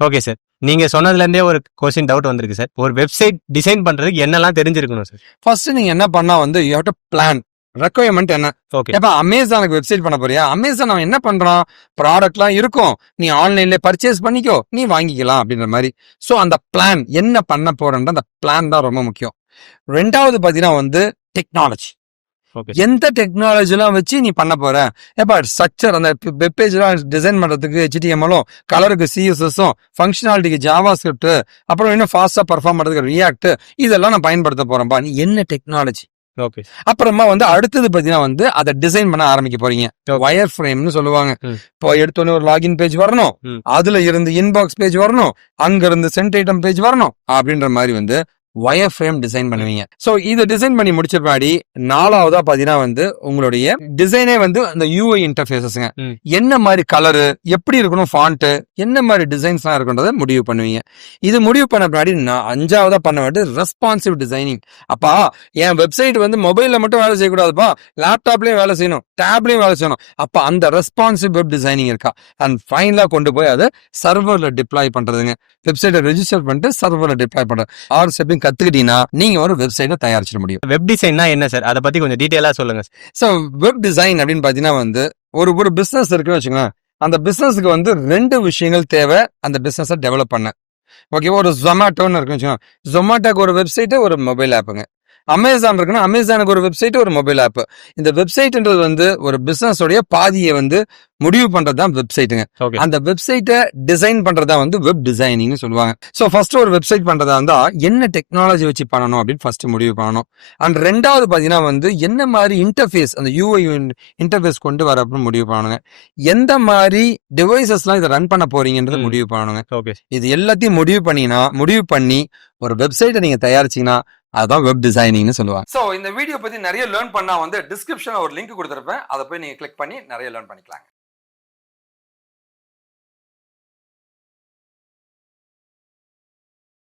Okay sir. நீங்க சொன்னதுல இருந்தே ஒரு கொஸ்டின் டவுட் வந்திருக்கு சார். ஒரு வெப்சைட் டிசைன் பண்றதுக்கு என்னெல்லாம் தெரிஞ்சிருக்கணும் சார்? ஃபர்ஸ்ட் நீங்க என்ன பண்ணா வந்து you have to plan. Requirement என்ன? ஓகே. எப்ப அமேசானுக்கு வெப்சைட் பண்ண போறியா? அமேசான் அவன் என்ன பண்றான்? ப்ராடக்ட்லாம் இருக்கும், நீ ஆன்லைன்ல பர்ச்சேஸ் பண்ணிக்கோ, நீ வாங்கிக்கலாம் அப்படின்ற மாதிரி. ஸோ அந்த பிளான் என்ன பண்ண போறன்ற அந்த பிளான் தான் ரொம்ப முக்கியம். ரெண்டாவது பாத்தீங்கன்னா வந்து டெக்னாலஜி. ஓகே. எந்த டெக்னாலஜிலாம் வச்சு நீ பண்ண போற? எப்ப ஸ்ட்ரக்சர் அந்த வெப் பேஜ்லாம் டிசைன் பண்றதுக்கு HTML-ம், கலருக்கு CSS-ம், ஃபங்க்ஷனாலிட்டிக்கு ஜாவா ஸ்கிரிப்ட், அப்புறம் இன்னும் ஃபாஸ்டா பெர்ஃபார்ம் பண்றதுக்கு ரியாக்ட், இதெல்லாம் நான் பயன்படுத்த போறேன்பா. நீ என்ன டெக்னாலஜி? ஓகே. அப்புறமா வந்து அடுத்தது பாத்தீங்கன்னா வந்து அதை டிசைன் பண்ண ஆரம்பிக்க போறீங்க. வயர் ஃப்ரேம்னு சொல்லுவாங்க. இப்போ எடுத்தோன்னே ஒரு லாகின் பேஜ் வரணும், அதுல இருந்து இன்பாக்ஸ் பேஜ் வரணும், அங்க இருந்து சென்ட் ஐட்டம் பேஜ் வரணும் அப்படின்ற மாதிரி வந்து வயர் ஃப்ரேம் டிசைன் பண்ணுவீங்க. சோ இது டிசைன் பண்ணி முடிச்ச பின்னாடி நாலாவதா பாத்தீங்கன்னா வந்து உங்களுடைய டிசைனே வந்து அந்த UI இன்டர்ஃபேஸஸ்ங்க. என்ன மாதிரி கலரு, எப்படி இருக்கணும் ஃபாண்ட், என்ன மாதிரி டிசைன்ஸ்லாம் இருக்குன்றத முடிவு பண்ணுவீங்க. இது முடிவு பண்ண பின்னாடி நான் அஞ்சாவதா பண்ண வேண்டியது ரெஸ்பான்சிவ் டிசைனிங். அப்பா என் வெப்சைட் வந்து மொபைல்ல மட்டும் வேலை செய்யக்கூடாதுப்பா, லேப்டாப்லயும் வேலை செய்யணும், டேப்லயும் வேலை செய்யணும். அப்ப அந்த ரெஸ்பான்சிவ் வெப் டிசைனிங் இருக்கா? அண்ட் ஃபைனலா கொண்டு போய் அதை சர்வர்ல டிப்ளாய் பண்றதுங்க. வெப்சைட்டை ரெஜிஸ்டர் பண்ணிட்டு சர்வர்ல டிப்ளாய் பண்றது. 6 ஸ்டெப்பையும் கத்துக்கிட்டீங்கன்னா நீங்க ஒரு வெப்சைட்டை தயாரிச்சிட முடியும். வெப் டிசைன்னா என்ன சார்? அதை பத்தி கொஞ்சம் டீடைலா சொல்லுங்க. ஸோ வெப் டிசைன் அப்படின்னு பாத்தீங்கன்னா வந்து ஒரு பிசினஸ் இருக்குன்னு வச்சுக்கோங்களேன். அந்த பிசினஸ்க்கு வந்து 2 விஷயங்கள் தேவை அந்த பிசினஸை டெவலப் பண்ண. ஓகே, ஒரு ஜொமேட்டோன்னு இருக்குன்னு வச்சுக்கோங்க. ஜொமேட்டோக்கு ஒரு வெப்சைட், ஒரு மொபைல் ஆப்புங்க. அமேசான் இருக்குன்னா அமேசானுக்கு ஒரு வெப்சைட், ஒரு மொபைல் ஆப். இந்த வெப்சைட்ன்றது வந்து ஒரு பிசினஸ் உடைய பாதியை வந்து முடிவு பண்றதுதான் வெப்சைட்டுங்க. அந்த வெப்சைட்டை டிசைன் பண்றதா வந்து வெப் டிசைனிங்னு சொல்லுவாங்க. ஸோ ஃபர்ஸ்ட் ஒரு வெப்சைட் பண்றதா இருந்தா என்ன டெக்னாலஜி வச்சு பண்ணணும் அப்படின்னு ஃபர்ஸ்ட் முடிவு பண்ணணும். அண்ட் ரெண்டாவது பாத்தீங்கன்னா வந்து என்ன மாதிரி இன்டர்ஃபேஸ், அந்த UI இன்டர்ஃபேஸ் கொண்டு வர அப்படின்னு முடிவு பண்ணணுங்க. எந்த மாதிரி டிவைசஸ்லாம் இதை ரன் பண்ண போறீங்கன்றத முடிவு பண்ணணுங்க. இது எல்லாத்தையும் முடிவு பண்ணி ஒரு வெப்சைட்டை நீங்க தயாரிச்சீங்கன்னா அதான் வெப் டிசைனிங்னு சொல்லுவாங்க. சோ இந்த வீடியோ பத்தி நிறைய லேர்ன் பண்ணா வந்து டிஸ்கிரிப்ஷன்ல ஒரு லிங்க் கொடுத்திருப்பேன், அதை போய் நீங்க கிளிக் பண்ணி நிறைய லேர்ன் பண்ணிக்கலாம்.